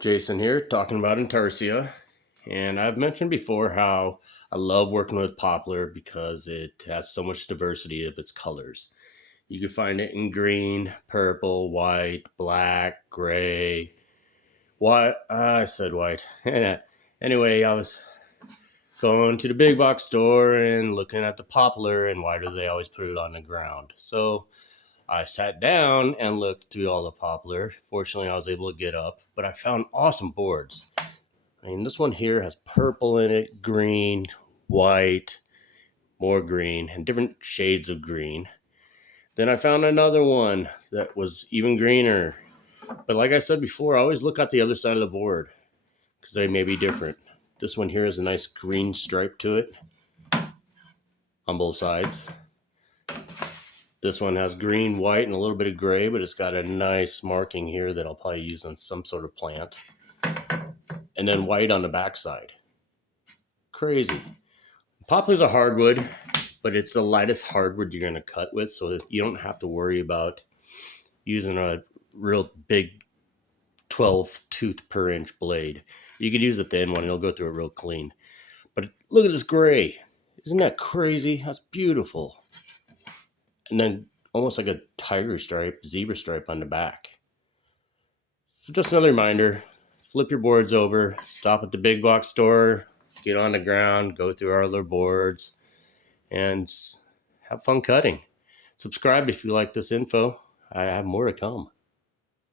Jason here, talking about Intarsia. And I've mentioned before how I love working with Poplar because it has so much diversity of its colors. You can find it in green, purple, white, black, gray. White, I said white. Anyway, I was going to the big box store and looking at the Poplar, and why do they always put it on the ground? So I sat down and looked through all the Poplar. Fortunately, I was able to get up, but I found awesome boards. I mean, this one here has purple in it, green, white, more green, and different shades of green. Then I found another one that was even greener. But like I said before, I always look at the other side of the board because they may be different. This one here has a nice green stripe to it on both sides. This one has green, white, and a little bit of gray, but it's got a nice marking here that I'll probably use on some sort of plant. And then white on the backside. Crazy. Poplar's a hardwood, but it's the lightest hardwood you're going to cut with, so that you don't have to worry about using a real big 12 tooth per inch blade. You could use a thin one, it'll go through it real clean. But look at this gray. Isn't that crazy? That's beautiful. And then almost like a tiger stripe, zebra stripe on the back. So just another reminder, flip your boards over, stop at the big box store, get on the ground, go through our other boards, and have fun cutting. Subscribe if you like this info. I have more to come.